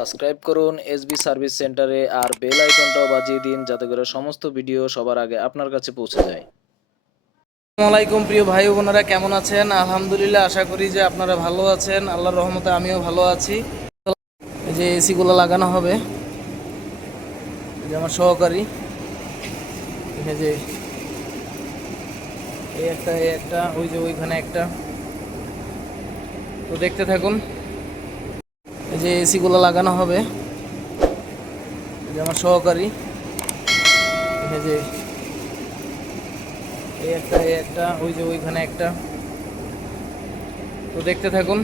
Subscribe করুন SB service সেন্টারে আর bell আইকনটাও বাজিয়ে দিন যাতে করে সমস্ত ভিডিও সবার আগে আপনার কাছে পৌঁছে যায়। আসসালামাইকুম প্রিয় ভাই বোনেরা, কেমন আছেন? আলহামদুলিল্লাহ আশা করি যে আপনারা ভালো আছেন। আল্লাহর রহমতে আমিও ভালো আছি। এই যে এসিগুলো লাগানো হবে। যে আমার সহকারী। এই যে এই একটা এই একটা, ওই যে ওইখানে একটা। তো দেখতে থাকুন। যে এসিগুলো লাগানো হবে। যে আমার সহকারী। যে এই একটা এই একটা, ওই যে ওইখানে একটা। তো দেখতে থাকুন।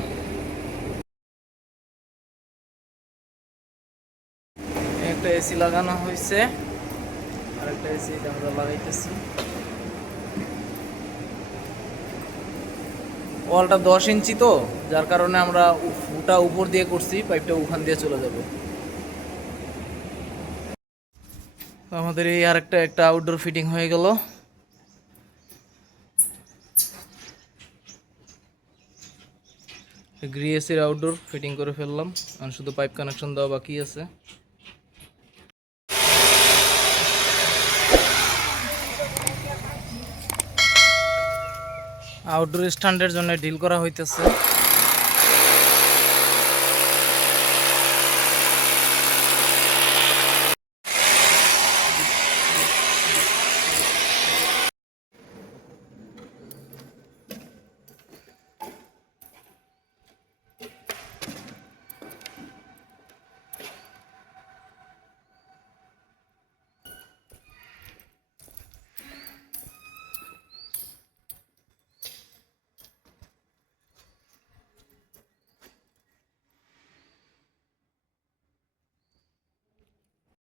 একটা এসি লাগানো হয়েছে। আর একটা এসি আমরা লাগাইতেছি। ওয়ালটা দশ ইঞ্চি তো, যার কারণে আমরা ফুটা উপর দিয়ে করছি, পাইপটা ওখান দিয়ে চলে যাবে। আমাদের এই আরেকটা, একটা আউটডোর ফিটিং হয়ে গেল। গ্রিএসির আউটডোর ফিটিং করে ফেললাম, আর শুধু পাইপ কানেকশন দেওয়া বাকি আছে। আউটডোর স্ট্যান্ডের জন্য ডিল করা হইতেছে।